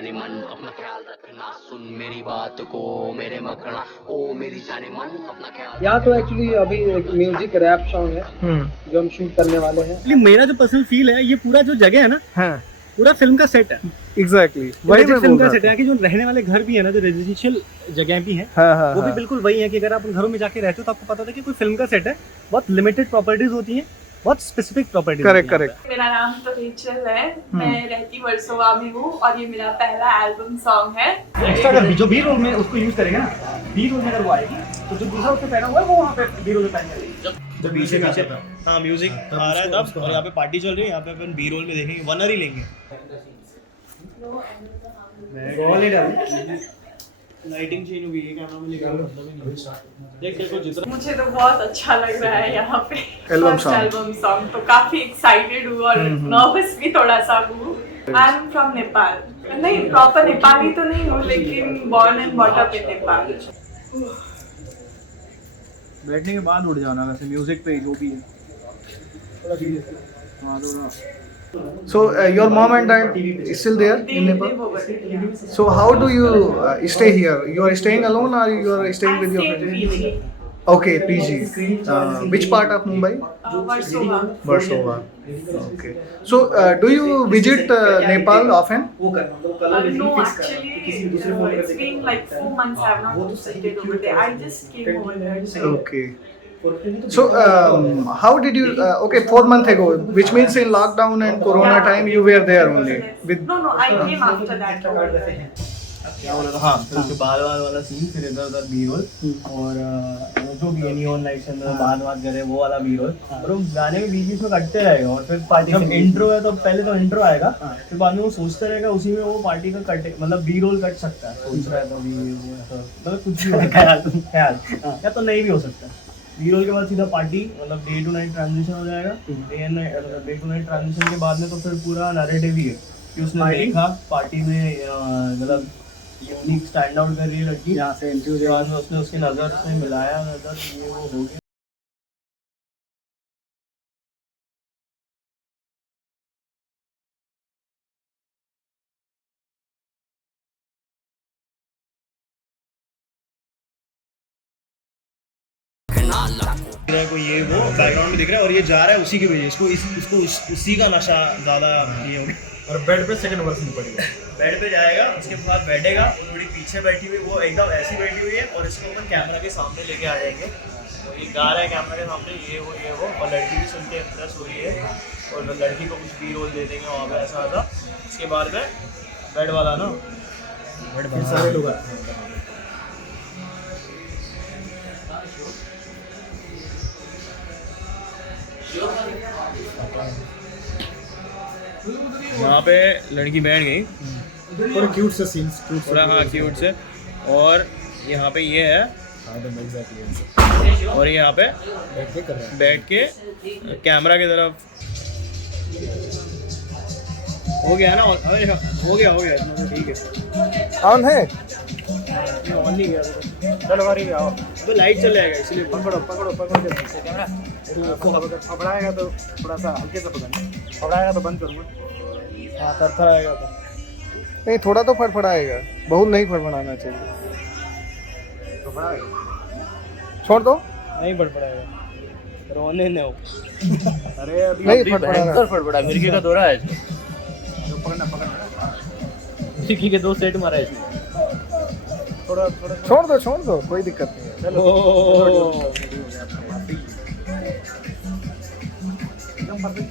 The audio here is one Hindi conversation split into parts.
जाने मन अपना ख्याल रखना, सुन मेरी बात को मेरे मखना, ओ मेरी जाने मन अपना ख्याल। यहाँ तो एक्चुअली अभी एक म्यूजिक रैप सॉन्ग है जो हम शूट करने वाले हैं। एक्चुअली मेरा जो पर्सनल फील है, ये पूरा जो जगह है ना, हाँ पूरा फिल्म का सेट है। एग्जैक्टली वही मैं फिल्म बोल का रहा सेट है था। कि जो रहने वाले घर भी है ना, जो रेजिडेंशियल जगह भी है, हाँ हाँ वो भी हाँ। बिल्कुल वही है कि अगर आप उन घरों में जाके रहते हो तो आपको पता था कि कोई फिल्म का सेट है। बहुत लिमिटेड प्रॉपर्टीज होती हैं, बहुत स्पेसिफिक प्रॉपर्टीज। Correct correct. मेरा नाम तो रेचल है, मैं रहती वर्सोवा में हूँ और ये मेरा पहला एल्बम सॉन्ग है। एक्स्ट्रा अगर जो बी रोल में उसको यूज करेंगे ना, बी रोल में अगर वो आएगी तो जो दूसरा उसने पहना हुआ है वो वहाँ पे बी रोल में पहन जाएगी। जब पीछे पीछे हाँ म्यूजिक आ रहा है तब, और यहाँ पे पार्टी चल रही है, यहाँ पे अपन बी रोल में देखेंगे, वनर ही लेंगे। लाइटिंग चेंज हुई है, कैमरा में लेकर मतलब ही नहीं। देख तेरे को जितना मुझे तो बहुत अच्छा लग रहा है यहाँ पे album first song. Album song, तो काफी एक्साइटेड हूँ और नर्वस भी थोड़ा सा हूँ। आई एम फ्रॉम नेपाल, नहीं प्रॉपर नेपाली तो नहीं हूँ लेकिन born and bought up in Nepal. बैठने के बाद उड़ जाना, वैसे म्यूजिक पे जो भी है। हाँ थोड़ा So your mom and dad is still there in Nepal? So how do you stay here? You are staying alone or you are staying with your friends? Okay, PG. Which part of Mumbai? Versova. Versova. Okay. So do you visit Nepal often? No, actually, it's been like 4 months I have not visited over there. I just came over there. Okay. So how did you? Okay, 4 months ago, which means in lockdown and Corona time you were there only. With No, I came after that. over there. क्या बोला था, हाँ फिर उसके बाद वाला सीन, फिर इधर उधर बी रोल, और जो भी नियॉन लाइट्स के अंदर बात करे वो वाला बी रोल, और वो गाने में बीच बीच में कटते रहेगा। और फिर पार्टी जब इंट्रो है तो पहले तो इंट्रो आएगा, फिर बाद में वो सोचते रहेगा, उसी में वो पार्टी का कट मतलब बी रोल कट सकता है, सोच रहा है तो भी वो ऐसा मतलब कुछ भी ख्याल या तो नहीं भी हो सकता। बी रोल के बाद सीधा पार्टी, मतलब डे टू नाइट ट्रांजिशन हो जाएगा। डे टू नाइट ट्रांजिशन के बाद में तो फिर पूरा नैरेटिव ही है कि उसने देखा पार्टी में मतलब यूनिक स्टैंड आउट कर रही है लड़की, यहाँ से एंट्री के बाद में उसने उसकी नज़र से मिलाया, नज़र ये वो हो गया। को ये वो बैकग्राउंड में दिख रहा है और ये जा रहा है उसी की वजह, इसको उसी का नशा ज़्यादा ये हो गया। और बेड पे सेकंड वर्स नहीं पड़ेगा, बेड पे जाएगा, उसके बाद बैठेगा, थोड़ी पीछे बैठी हुई वो एकदम ऐसी बैठी हुई है, और इसको अपन कैमरा के सामने लेके आ जाएंगे। तो ये गा रहा है कैमरा के सामने, ये वो, और लड़की भी सुन के इंप्रेस हो रही है, और लड़की को कुछ बी रोल दे देंगे वहाँ पे ऐसा ऐसा। इसके बाद में बेड वाला ना, बेड वाला सारे लोग आते हैं। यहाँ पे लड़की बैठ गई, थोड़ा क्यूट से सीन्स, थोड़ा हाँ क्यूट से, और यहाँ पे ये है, और यहाँ पे बैठ के कैमरा की तरफ हो गया ना, अरे हो गया इतना तो ठीक है। ऑन है? ऑन नहीं गया चलो बारी में आओ, तो लाइट चल जाएगा इसलिए पकड़ो के कैमरा पकड़ाएगा तो थोड़ा सा हल्के से पकड़ना, पकड़ाएगा तो बंद करूँगा। हाँ करता रहेगा तो नहीं, थोड़ा तो फड़फड़ाएगा, बहुत नहीं फड़फड़ाना चाहिए। छोड़ दो, नहीं बढ़ पड़ेगा, रोने न हो। अरे अभी नहीं फड़फड़ा, फड़फड़ा मिर्गी का दौरा है, पकड़ना मिर्गी के 2 सेट मारा है इसमें। थोड़ा छोड़ दो, कोई दिक्कत नहीं है। चलो एकदम perfect.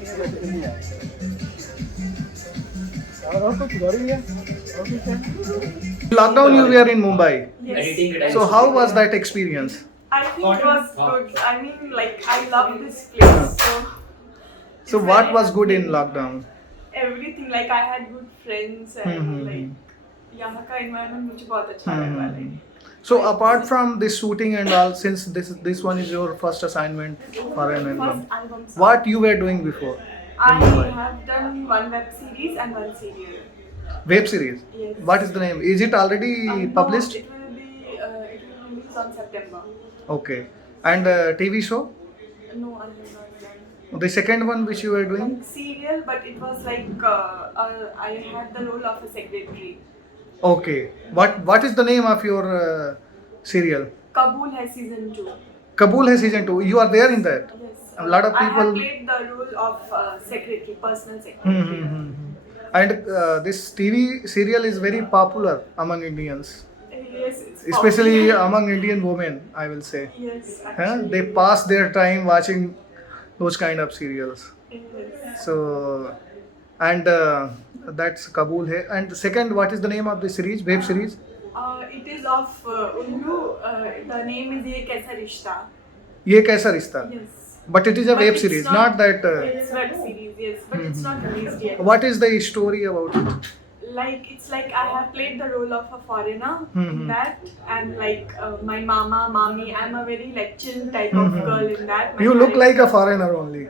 Lockdown, you were in Mumbai. Yes. So how was that experience? I think it was good. I mean, like I love this place. So what was good in lockdown? Everything. Like I had good friends and like यहाँ का environment मुझे बहुत अच्छा लगा। So apart from this shooting and all, since this one is your first assignment for an album, First album song. what you were doing before? I have done 1 web series and 1 serial. Web series. Yes. What is the name? Is it already published? No, it will release on September. Okay. And TV show? No, I have not done. The second one which you were doing? Serial, but it was like I had the role of a secretary. Okay. What is the name of your serial? Kabul hai season 2. Kabul hai season 2. You are there in that. Yes. A lot of I have people. played the role of secretary, personal secretary. And this TV serial is very popular among Indians, Yes, it's especially popular. among Indian women, I will say. Yes, Huh? actually. They pass their time watching those kind of serials. Yes. So, and that's Kabul hai. And second, what is the name of the series, web series? It is of Urdu. The name is Ye Kaisa Rishta. Ye Kaisa Rishta. Yes. But it is a But web it's series, not that. It's web series, yes, but it's not released yet. What is the story about it? Like it's like I have played the role of a foreigner Mhm. in that, and like my mama, mommy, I'm a very like chill type of girl in that. My You look like a character- foreigner only.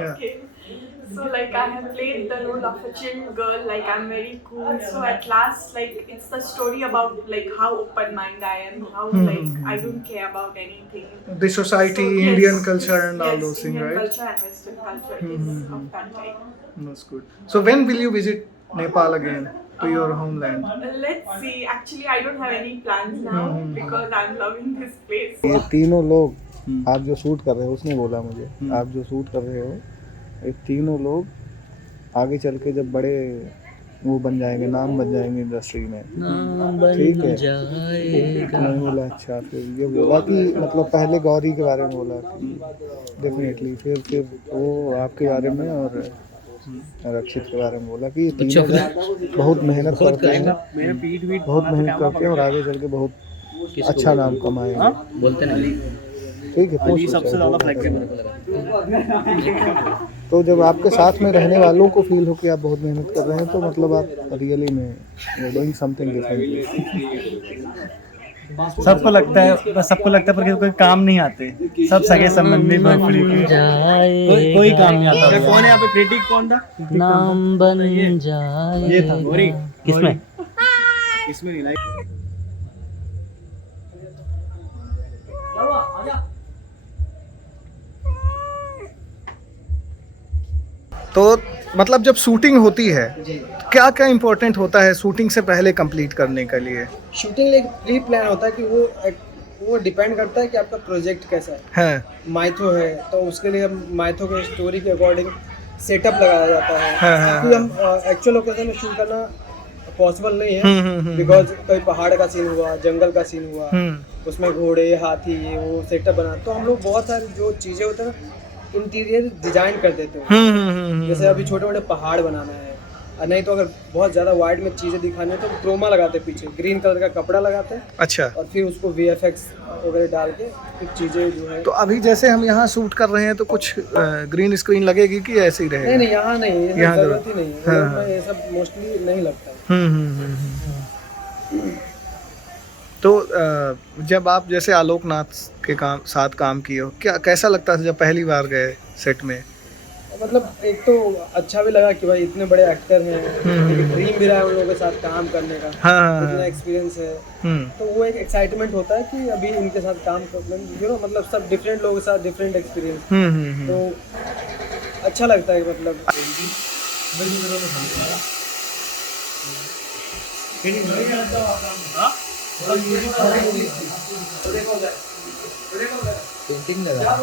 Okay. So like I have played the role of a chill girl, like I'm very cool. So at last, like it's the story about like how open minded I am, how like I don't care about anything. The society, So, yes, Indian culture, and all yes, those things, Indian right? culture and Western culture is of that type. That's good. So when will you visit Nepal again to your homeland? Let's see. Actually, I don't have any plans now because I'm loving this place. ये तीनों लोग आप जो शूट कर रहे हो, उसने बोला मुझे, आप जो शूट कर रहे हो, ये तीनों लोग आगे चल के जब बड़े वो बन जाएंगे, नाम बन जाएंगे इंडस्ट्री में, ठीक है? मैंने बोला अच्छा, फिर ये बोला कि मतलब पहले गौरी के बारे में बोला कि डेफिनेटली, फिर वो आपके बारे में और रक्षित के बारे में बोला कि ये तीनों लोग बहुत मेहनत करते हैं, बहुत मेहनत करते हैं और आगे चल के बहुत अच्छा नाम कमाएंगे। बोलते नहीं। ठीक है, पूछ सबसे ज़्यादा तो जब आपके साथ में रहने वालों को फील हो कि आप बहुत मेहनत कर रहे हैं, तो मतलब आप रियली में डूइंग समथिंग डिफरेंट। सबको लगता है पर कोई काम नहीं आते, सब सगे संबंधी भोजपुरी के, कोई काम नहीं आता। कौन है यहाँ पे क्रिटिक, कौन था? नाम बन जाए। ये था गौरी। किसमें? इसमें नहीं लाइक। तो मतलब जब शूटिंग होती है, क्या क्या इम्पोर्टेंट होता है शूटिंग से पहले कंप्लीट करने के लिए? शूटिंग लिए प्री प्लान होता है कि वो डिपेंड करता है कि आपका प्रोजेक्ट कैसा है। हाँ, माइथो है तो उसके लिए हम माइथो के स्टोरी के अकॉर्डिंग सेटअप लगाया जाता है। हाँ, क्योंकि हम एक्चुअल लोकेशन में शूट करना पॉसिबल नहीं है, बिकॉज कोई पहाड़ का सीन हुआ, जंगल का सीन हुआ, उसमें घोड़े, हाथी, वो सेटअप बना, तो हम लोग बहुत सारी जो चीज़ें होती हैं ना, इंटीरियर डिजाइन कर देते हैं। जैसे अभी छोटे मोटे पहाड़ बनाना है, और नहीं तो अगर बहुत ज़्यादा वाइड में चीज़ें दिखानी है तो क्रोमा लगाते हैं, पीछे ग्रीन कलर का कपड़ा लगाते हैं, अच्छा। और फिर उसको VFX वगैरह डाल के कुछ चीज़ें जो है। तो अभी जैसे हम यहाँ शूट कर रहे हैं तो कुछ ग्रीन स्क्रीन लगेगी कि ऐसे ही नहीं रहेगा? नहीं, यहाँ नहीं, ये यहाँ जरूरत ही नहीं है। हाँ, में ये सब मोस्टली नहीं लगता है। तो जब आप जैसे आलोकनाथ के साथ काम किए हो, क्या कैसा लगता था जब पहली बार गए सेट में? मतलब एक तो अच्छा भी लगा कि भाई इतने बड़े एक्टर हैं, एक ड्रीम भी रहा है उन लोगों के साथ काम करने का, हाँ, इतना एक्सपीरियंस है, तो वो एक एक्साइटमेंट होता है कि अभी इनके साथ काम करना, मतलब सब डिफरेंट लोगों के साथ डिफरेंट एक्सपीरियंस, तो अच्छा लगता है मतलब। पेंटिंग लगा।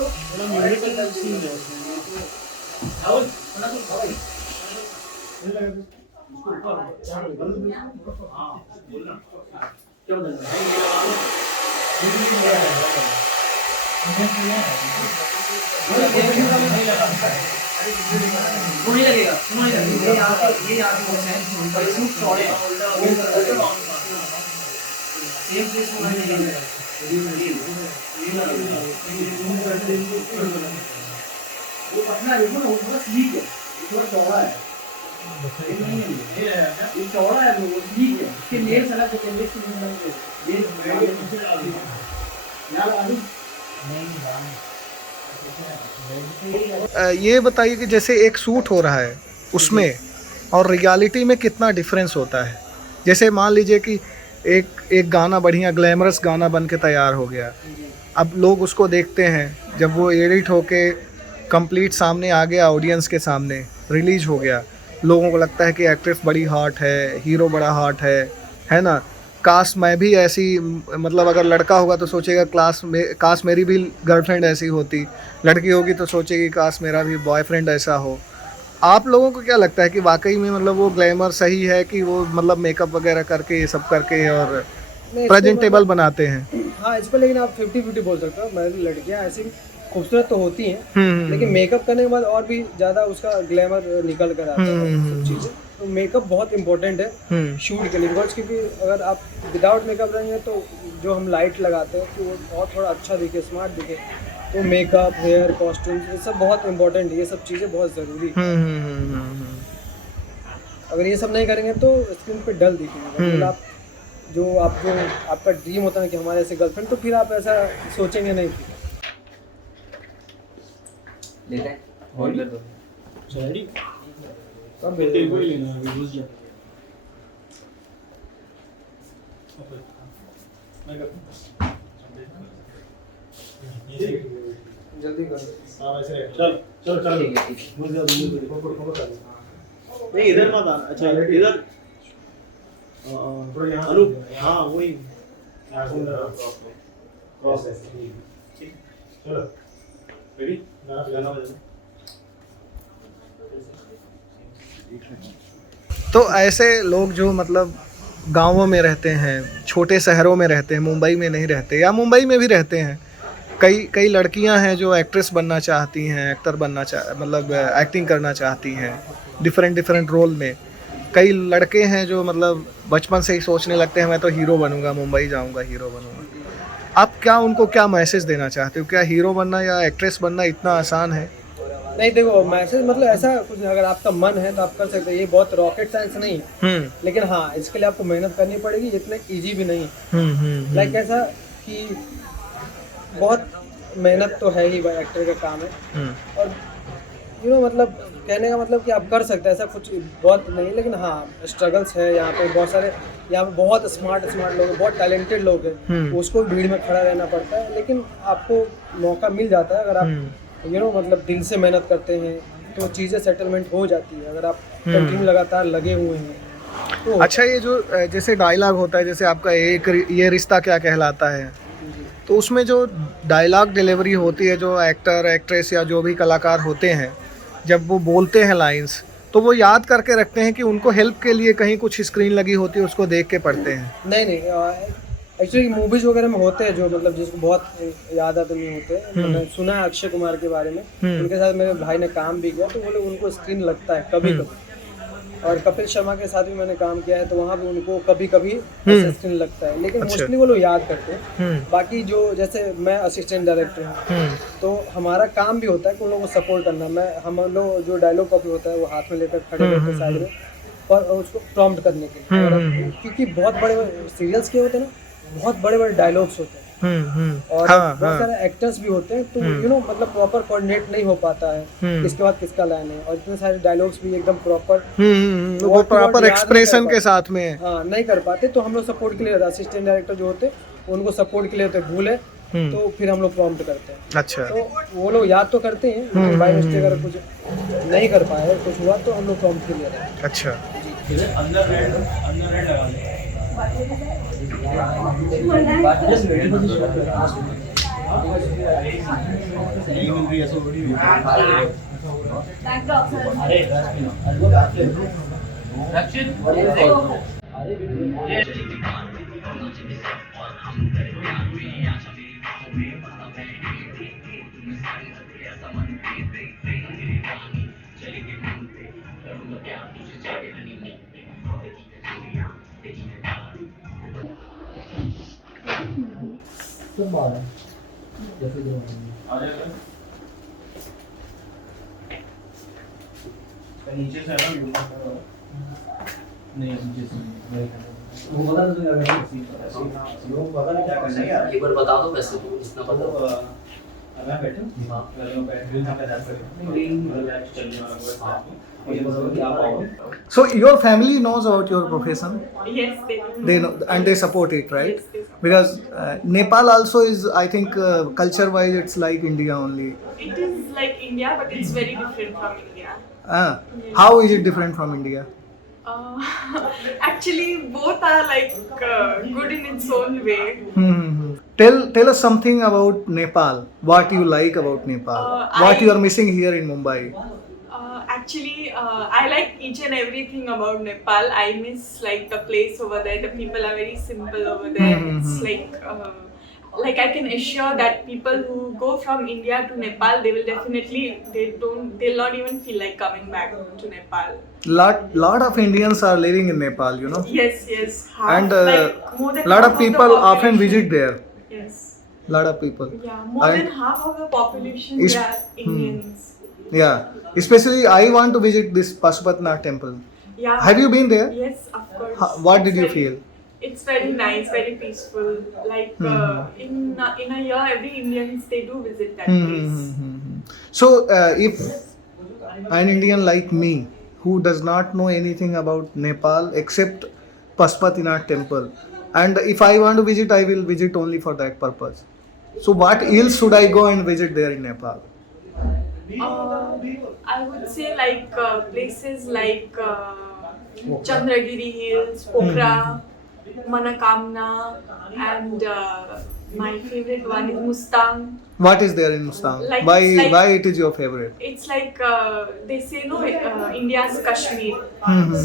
ये बताइए कि जैसे एक शूट हो रहा है उसमें और रियलिटी में कितना डिफरेंस होता है? जैसे मान लीजिए कि एक गाना बढ़िया ग्लैमरस गाना बन के तैयार हो गया, अब लोग उसको देखते हैं, जब वो एडिट होके कंप्लीट सामने आ गया, ऑडियंस के सामने रिलीज हो गया, लोगों को लगता है कि एक्ट्रेस बड़ी हॉट है, हीरो बड़ा हॉट है है ना। काश मैं भी ऐसी, मतलब अगर लड़का होगा तो सोचेगा काश मेरी भी गर्लफ्रेंड ऐसी होती, लड़की होगी तो सोचेगी काश मेरा भी बॉयफ्रेंड ऐसा हो। आप लोगों को क्या लगता है कि वाकई में मतलब वो ग्लैमर सही है कि वो मतलब मेकअप वगैरह करके ये सब करके और नहीं, प्रेजेंटेबल बनाते हैं? हाँ, इस पर लेकिन आप 50-50 बोल सकते हो। मेरी लड़कियाँ ऐसी खूबसूरत तो होती हैं, हम्म, लेकिन मेकअप करने के बाद और भी ज़्यादा उसका ग्लैमर निकल कर आता है सब चीज़ें। तो मेकअप बहुत इंपॉर्टेंट है शूट के लिए, बिकॉज क्योंकि अगर आप विदाउट मेकअप रहेंगे तो जो हम लाइट लगाते हैं कि वो और थोड़ा अच्छा दिखे, स्मार्ट दिखे, तो मेकअप, हेयर, कॉस्ट्यूम्स, ये सब बहुत इंपॉर्टेंट है। ये सब चीज़ें बहुत ज़रूरी है। अगर ये सब नहीं करेंगे तो स्क्रीन पे डल दिखेंगे। मतलब आप जो आपका ड्रीम होता है कि हमारे ऐसे गर्लफ्रेंड, तो फिर आप ऐसा सोचेंगे नहीं। जल्दी कर। नहीं इधर मत आना। अच्छा इधर अनु, हाँ वही चलो रेडी गाना बजाना। तो ऐसे लोग जो मतलब गांवों में रहते हैं, छोटे शहरों में रहते हैं, मुंबई में नहीं रहते या मुंबई में भी रहते हैं, कई लड़कियां हैं जो एक्ट्रेस बनना चाहती हैं, एक्टर बनना मतलब एक्टिंग करना चाहती हैं डिफरेंट रोल में। कई लड़के हैं जो मतलब बचपन से ही सोचने लगते हैं मैं तो हीरो बनूंगा, मुंबई जाऊंगा, हीरो बनूंगा। आप उनको क्या मैसेज देना चाहते हो? क्या हीरो बनना या एक्ट्रेस बनना इतना आसान है? नहीं, देखो मैसेज मतलब ऐसा कुछ नहीं। अगर आपका मन है तो आप कर सकते हैं। ये बहुत रॉकेट साइंस नहीं है, लेकिन हाँ इसके लिए आपको मेहनत करनी पड़ेगी। इतने इजी भी नहीं है। लाइक ऐसा कि बहुत मेहनत तो है ही, भाई एक्टर का काम है। और मतलब कहने का मतलब कि आप कर सकते हैं, ऐसा कुछ बहुत नहीं है। लेकिन हाँ स्ट्रगल्स है यहाँ पे बहुत सारे। यहाँ पे बहुत स्मार्ट लोग हैं, बहुत टैलेंटेड लोग हैं, उसको भीड़ में खड़ा रहना पड़ता है। लेकिन आपको मौका मिल जाता है अगर आप मतलब दिल से मेहनत करते हैं तो चीज़ें सेटलमेंट हो जाती है। अगर आप कंटिन्यू लगातार लगे हुए हैं तो। अच्छा, ये जो जैसे डायलॉग होता है, जैसे आपका ये रिश्ता क्या कहलाता है, तो उसमें जो डायलॉग डिलीवरी होती है, जो एक्टर एक्ट्रेस या जो भी कलाकार होते हैं जब वो बोलते हैं लाइंस, तो वो याद करके रखते हैं कि उनको हेल्प के लिए कहीं कुछ स्क्रीन लगी होती है उसको देख के पढ़ते हैं? नहीं, एक्चुअली मूवीज वगैरह में होते हैं जो मतलब जिसको बहुत याद आते नहीं होते। मैंने सुना है अक्षय कुमार के बारे में, उनके साथ मेरे भाई ने काम भी किया, तो वो लोग उनको स्क्रीन लगता है कभी कभी। और कपिल शर्मा के साथ भी मैंने काम किया है, तो वहाँ भी उनको कभी कभी स्क्रीन लगता है। लेकिन मोस्टली वो लोग याद करते हैं। बाकी जो जैसे मैं असिस्टेंट डायरेक्टर हूँ, तो हमारा काम भी होता है कि उन लोगों को सपोर्ट करना। हम लोग जो डायलॉग कॉपी होता है वो हाथ में लेकर खड़े रहते हैं साइड में, और उसको प्रॉम्प्ट करने के लिए। क्योंकि बहुत बड़े सीरियल्स के होते हैं ना, बहुत बड़े बड़े डायलॉग्स होते हैं और बहुत सारे एक्टर्स भी होते हैं, तो मतलब प्रॉपर कोऑर्डिनेट नहीं हो पाता है किसके बाद किसका लाइन है। और इतने सारे डायलॉग्स भी एकदम प्रॉपर एक्सप्रेशन के साथ में नहीं कर पाते। तो हम लोग सपोर्ट के लिए असिस्टेंट डायरेक्टर जो होते हैं उनको सपोर्ट के लिए होते भूले, तो फिर हम लोग प्रॉम्प्ट करते हैं। अच्छा, तो वो लोग याद तो करते हैं, लेकिन बाय मिस्टेक अगर कुछ नहीं कर पाए, कुछ हुआ, तो हम लोग प्रॉम्प्ट के लिए रहते हैं। अच्छा, अंदर रेड लगा दे। नीचे से है ना, नहीं नीचे से वो बता दो क्या करना है। वो पता नहीं क्या करना है, एक बार बता दो वैसे तो इतना पता। मैं बैठूं, हां मैं बैठ रहा था, डांस चलने वाला है। मुझे बताओ कि आप आओ। So your family knows about your profession? Yes, they do. They know and they support it, right? Yes, they support. Because Nepal also is, I think, culture-wise, it's like India only. It is like India, but it's very different from India. How is it different from India? Actually, both are like good in its own way. Tell us something about Nepal. What you like about Nepal? What you are missing here in Mumbai? Actually, I like each and everything about Nepal. I miss like the place over there. The people are very simple over there. It's like I can assure that people who go from India to Nepal, they will definitely they'll not even feel like coming back to Nepal. Lot of Indians are living in Nepal, you know, Yes, yes. and Like more than lot half of the people often population. visit there. Yes. Lot of people. Yeah, more And- than half of the population Is- they are Indians. Yeah, especially I want to visit this Pashupatinath temple. Yeah. Have you been there? Yes, of course. What It's did you very- feel? It's very nice, very peaceful. Like in a year, every Indians they do visit that place. So, if an Indian like me who does not know anything about Nepal except Pashupatinath temple, and if I want to visit, I will visit only for that purpose. So, what else should I go and visit there in Nepal? I would say like places like Chandragiri Hills, Pokhara, Manakamna, and my favorite one is Mustang. What is there in Mustang? Like- Why it's like- why it is your favorite? It's like they say no, India's Kashmir.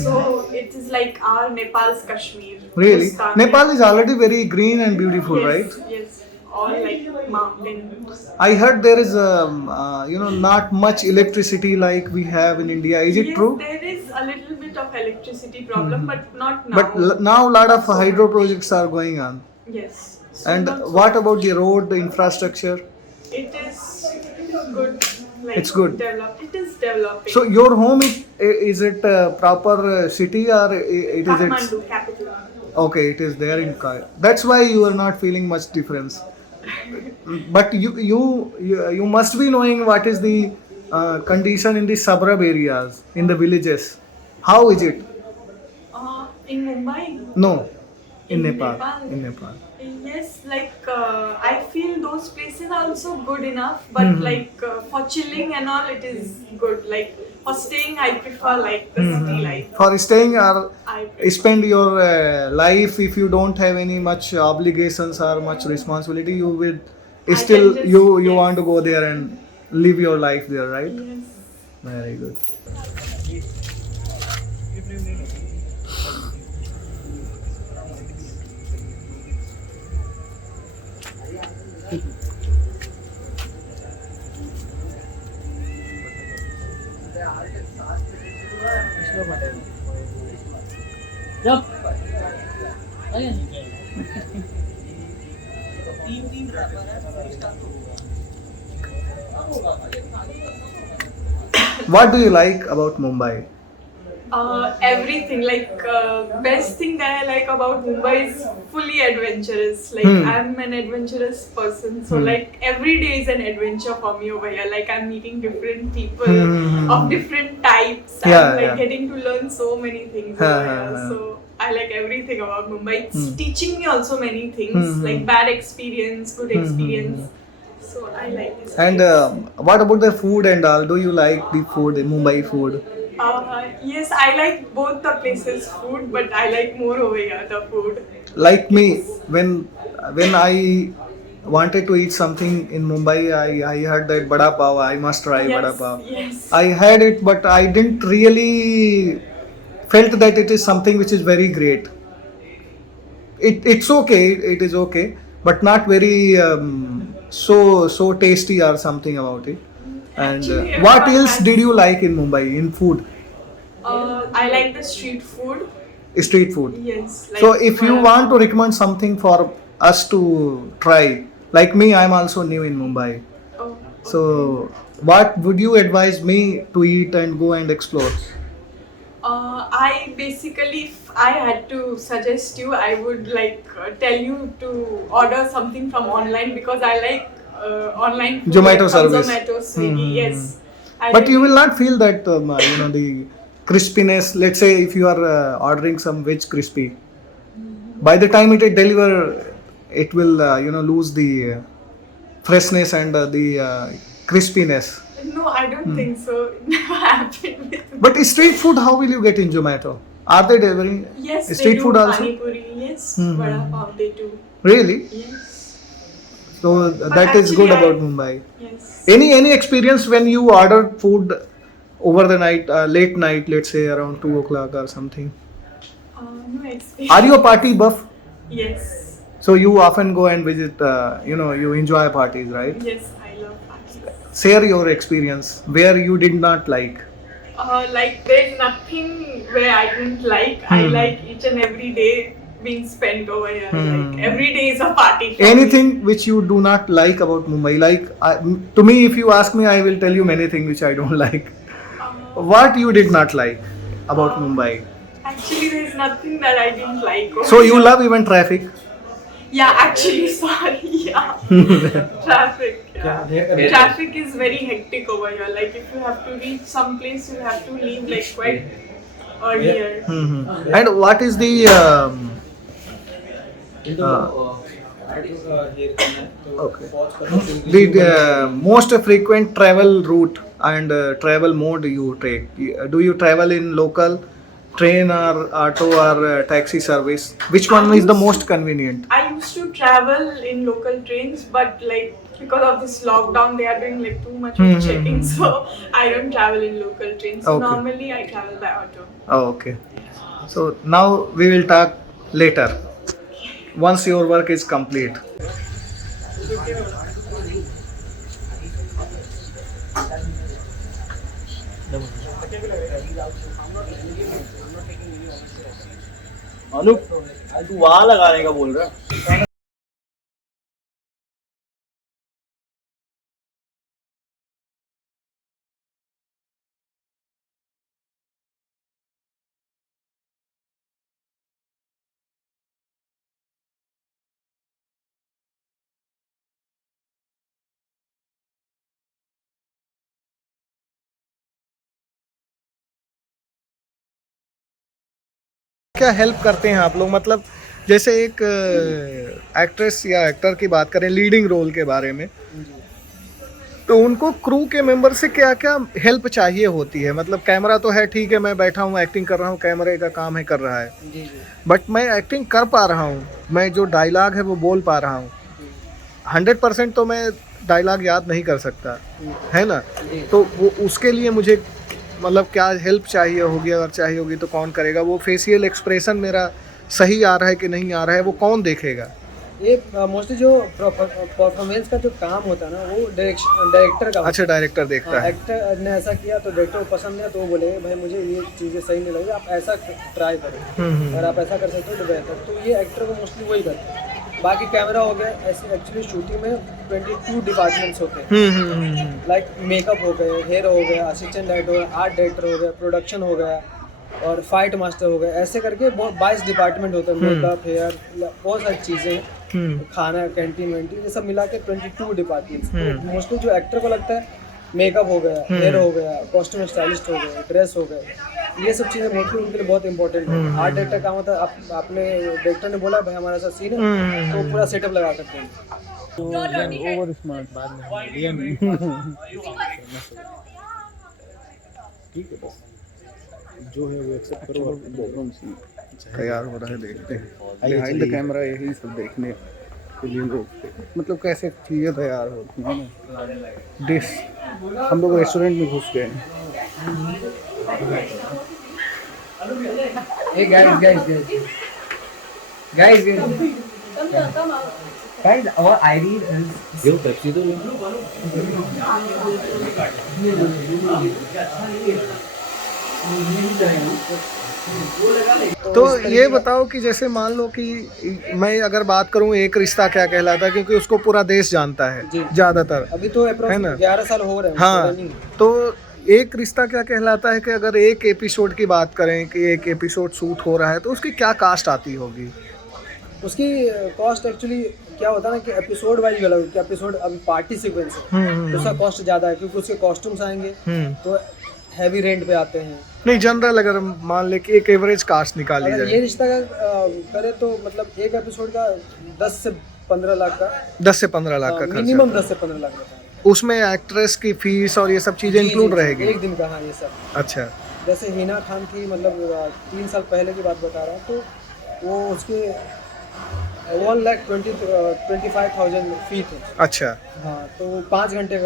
So it is like our Nepal's Kashmir. Really? Mustang. Nepal is already very green and beautiful, Yes, right? yes, all like mountains. I heard there is not much electricity like we have in India. Is it Yes, true? there is a little bit of electricity problem, but not now. But now a lot of hydro projects are going on. Yes. So And not so- what about the road infrastructure? It is good. Like It's good. Developed. It is developing. So your home is it a proper city or it is Kathmandu, capital. okay? It is there in Kai. That's why you are not feeling much difference. But you must be knowing what is the condition in the suburb areas, in the villages. How is it? In Mumbai. No, in In Nepal. Nepal? In Nepal. Yes, like I feel those places are also good enough, but like for chilling and all, it is good. Like for staying, I prefer like the city life. For staying or I spend your life, if you don't have any much obligations or much responsibility, you will can still just- you yes. want to go there and live your life there, right? Yes. Very good. Yup. Again. What do you like about Mumbai? Everything like best thing that I like about Mumbai is fully adventurous. Like I'm an adventurous person, so like every day is an adventure for me over here. Like I'm meeting different people of different types. Yeah, I'm like yeah. getting to learn so many things over here. So I like everything about Mumbai. It's teaching me also many things, like bad experience, good experience. So I like this. And place. what about the food and all? Do you like the food, the Mumbai food? Yes, I like both the places' food, but I like more over here the food. Like me, when I wanted to eat something in Mumbai, I heard that Bada Pav. I must try Bada Pav. Yes. I had it, but I didn't really felt that it is something which is very great. It's okay, it is okay, but not very so tasty or something about it. And Actually, what everyone else has- did you like in Mumbai in food, I like the street food. street food? Yes. Like So if you vada want to pav. recommend something for us to try, like me, I'm also new in Mumbai. Oh, So what would you advise me to eat and go and explore? I basically, if I had to suggest you, I would like tell you to order something from online because I like online food, Zomato like from service. Zomato, Swiggy. Yes. I But you really- will not feel that the crispiness. Let's say if you are ordering some veg crispy, by the time it deliver, it will lose the freshness and the crispiness. No, I don't think so. It never happened with me. But street food, how will you get in Zomato? Are they delivering Yes, they street do food also? pani puri. Yes, vada pav they do. Really? Yes. So that is good actually about Mumbai. Yes. Any experience when you order food over the night, late night, let's say around 2 o'clock or something? No experience. Are you a party buff? Yes. So you often go and visit, you enjoy parties, right? Yes, I love parties. Share your experience where you did not like. Like there's nothing where I didn't like. I like each and every day being spent over here. Like every day is a party. For Anything which you do not like about Mumbai? Like to me, if you ask me, I will tell you many things which I don't like. me. What you did not like about Mumbai? Actually, there's nothing that I didn't like. over So you here. love even traffic? Yeah, actually, sorry. Yeah. Traffic. Yeah. Traffic is very hectic over here. Like if you have to reach some place, you have to leave like quite earlier. And what is the okay. The most frequent travel route and travel mode you take? Do you travel in local train or auto or taxi service? Which one is the most convenient? I used to travel in local trains, but like because of this lockdown, they are doing like too much of checking, so I don't travel in local trains. So Okay. normally I travel by auto. Oh, okay. So now we will talk later once your work is complete. Anup तू वहां लगाने का बोल रहा है? क्या हेल्प करते हैं आप लोग? मतलब जैसे एक एक्ट्रेस या एक्टर की बात करें लीडिंग रोल के बारे में, तो उनको क्रू के मेंबर से क्या क्या हेल्प चाहिए होती है? मतलब कैमरा तो है, ठीक है, मैं बैठा हूँ एक्टिंग कर रहा हूँ, कैमरे का काम है कर रहा है, जी जी बट मैं एक्टिंग कर पा रहा हूँ, मैं जो डायलॉग है वो बोल पा रहा हूँ। 100% तो मैं डायलॉग याद नहीं कर सकता, है ना? तो वो उसके लिए मुझे मतलब क्या हेल्प चाहिए होगी? अगर चाहिए होगी तो कौन करेगा? वो फेशियल एक्सप्रेशन मेरा सही आ रहा है कि नहीं आ रहा है, वो कौन देखेगा? ये मोस्टली जो परफॉर्मेंस का जो काम होता है ना, वो डायरेक्टर का अच्छा, डायरेक्टर देखता है। एक्टर ने ऐसा किया तो डायरेक्टर को पसंद नहीं, तो वो बोलेगा भाई मुझे ये चीज़ें सही नहीं लगी, आप ऐसा ट्राई करो, अगर आप ऐसा कर सकते हो तो बेहतर। तो ये एक्टर को मोस्टली वही करते हैं। बाकी कैमरा हो गया, ऐसे एक्चुअली शूटिंग में 22 डिपार्टमेंट्स होते हैं। लाइक मेकअप हो गए, हेयर हो गया, असिस्टेंट डायरेक्टर हो गया, आर्ट डायरेक्टर हो गया, प्रोडक्शन हो गया और फाइट मास्टर हो गया। ऐसे करके बहुत 22 डिपार्टमेंट होते हैं। मेकअप, हेयर, बहुत सारी चीज़ें हैं, खाना, कैंटीन वैंटीन, ये सब मिला के 22 डिपार्टमेंट्स। तो मोस्टली जो एक्टर को लगता है मेकअप हो गया, हेयर हो गया, कॉस्ट्यूम स्टाइलिस्ट हो गया, ड्रेस हो गया, ये सब चीज़ें मोस्टली उनके लिए बहुत इंपॉर्टेंट है। आर्ट डायरेक्टर का मतलब आपने डायरेक्टर ने बोला भाई हमारा ऐसा सीन है, तो पूरा सेटअप लगा सकते हैं। ओवर स्मार्ट बाद में लिया नहीं। ठीक है, बस जो है वो एक्सेप्ट करो और प्रॉब्लम सी तैयार हो रहा है, देखते हैं। बिहाइंड द कैमरा यही सब देखने के लिए लोग, मतलब कैसे चीज़ें तैयार होती हैं ना। डिश हम लोग रेस्टोरेंट में घुस गए। Guys, our ID is give Pepsi to me. तो ये बताओ कि जैसे मान लो कि मैं अगर बात करूं एक रिश्ता क्या कहलाता है, क्योंकि उसको पूरा देश जानता है ज़्यादातर, अभी तो है ना? 11 साल हो रहे हैं हाँ, running। तो एक रिश्ता क्या कहलाता है कि अगर एक एपिसोड की बात करें कि एक एपिसोड शूट हो रहा है तो उसकी क्या कास्ट आती होगी? उसकी कॉस्ट एक्चुअली क्या होता है ना कि एपिसोड वाइज अलग होती है। एपिसोड अभी पार्टी सीक्वेंस है तो उसका कॉस्ट ज़्यादा है, क्योंकि उसके कॉस्ट्यूम्स आएंगे तो हैवी रेंट पे आते हैं। नहीं, जनरल अगर मान ले कि एक एवरेज कास्ट निकाली अगर ये जाए, रिश्ता का करे तो मतलब एक एपिसोड का 10 से 15 लाख का, 10 से 15 लाख का खर्चा, मिनिमम 10 से 15 लाख का। उसमें एक्ट्रेस की फीस और ये सब चीज़ें इंक्लूड रहेगी एक दिन का, हाँ ये सब। अच्छा, जैसे हिना खान की मतलब 3 साल पहले की बात बता रहा हूँ, तो वो उसके 1,25,000 फीट है। अच्छा। हाँ, तो वो 5 घंटे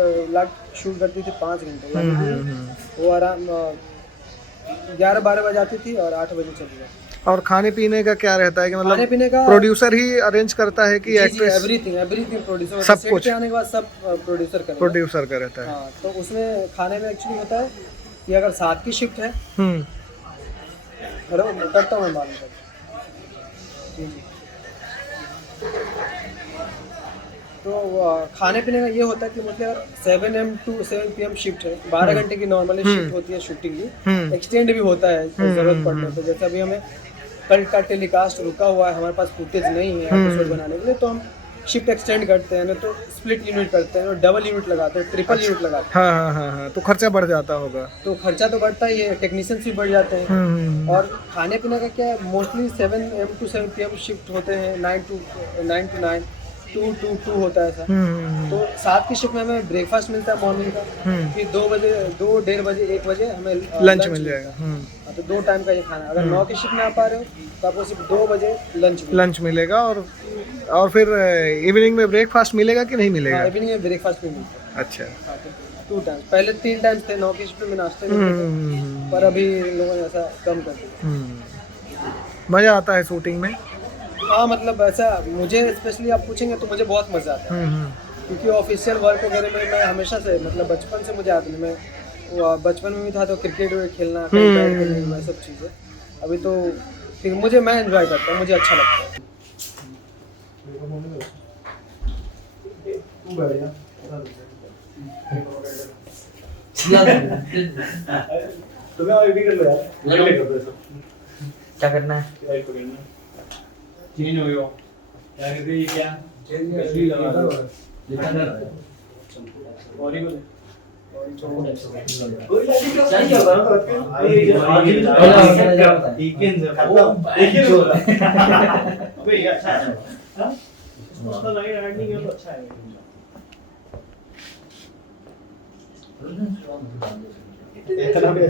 शूट करती थी, 5 घंटे यानी कि वो आराम 11-12 बजे आती थी और 8 बजे चली जाती। और खाने पीने का क्या रहता है कि खाने पीने मतलब का प्रोड्यूसर ही अरेंज करता है कि एक्ट्रेस? एवरीथिंग प्रोड्यूसर, सब सेट कुछ पे आने के बाद सब प्रोड्यूसर करेगा। प्रोड्यूसर का रहता है। हाँ, तो उसमें खाने में एक्चुअली होता है कि अगर 7 की शिफ्ट है, हेलो करता हूँ मैं मालूम करता जी जी। तो खाने पीने का ये होता है कि मतलब 7 AM to 7 PM शिफ्ट है, 12 घंटे की नॉर्मली शिफ्ट होती है शूटिंग की, एक्सटेंड भी होता है जरूरत पड़ने पे। जैसे अभी हमें कल का टेलीकास्ट रुका हुआ है, हमारे पास फुटेज नहीं है एपिसोड बनाने के लिए, तो हम शिफ्ट एक्सटेंड करते हैं, ना तो स्प्लिट यूनिट करते हैं, डबल यूनिट लगाते हैं, ट्रिपल यूनिट लगाते हैं। हाँ, तो खर्चा बढ़ जाता होगा। तो खर्चा तो बढ़ता ही है, टेक्नीशियंस भी बढ़ जाते हैं। और खाने पीने का क्या है, mostly 7 AM to 7 PM shift होते हैं, 9 to 9, 2 to 2 होता है ऐसा। तो 7 की शिफ्ट में हमें ब्रेकफास्ट मिलता है मॉर्निंग का, फिर 2 बजे 1:30 बजे 1 बजे हमें लंच मिल जाएगा। हाँ, तो 2 टाइम का ये खाना। अगर 9 की शिफ्ट में आ पा रहे हो तो आपको सिर्फ 2 बजे लंच मिलेगा। और फिर इवनिंग में ब्रेकफास्ट मिलेगा कि नहीं मिलेगा? इवनिंग में ब्रेकफास्ट भी मिलता है। अच्छा। 2 टाइम, पहले 3 टाइम थे 9 की शिफ्ट में नाश्ते मिलते थे, पर अभी इन लोगों ने ऐसा कम कर दिया। मजा आता है शूटिंग में? हाँ, मतलब ऐसा मुझे स्पेशली आप पूछेंगे तो मुझे बहुत मज़ा आता है, क्योंकि ऑफिशियल वर्क वगैरह में मैं हमेशा से मतलब बचपन से मुझे आदमी में बचपन में भी था, तो क्रिकेट खेलना, कहीं बैट खेलना, ये सब चीज़ें अभी तो फिर मैं एंजॉय करता हूँ, मुझे अच्छा लगता है। क्या करना है? चेंज हो गया क्या कहते हैं, क्या चेंज लगा दो और ही बोले कोई लाइट का सही है बराबर ठीक है अबे ये अच्छा है हां उसका लाइट ऐड नहीं किया तो अच्छा है इतना भी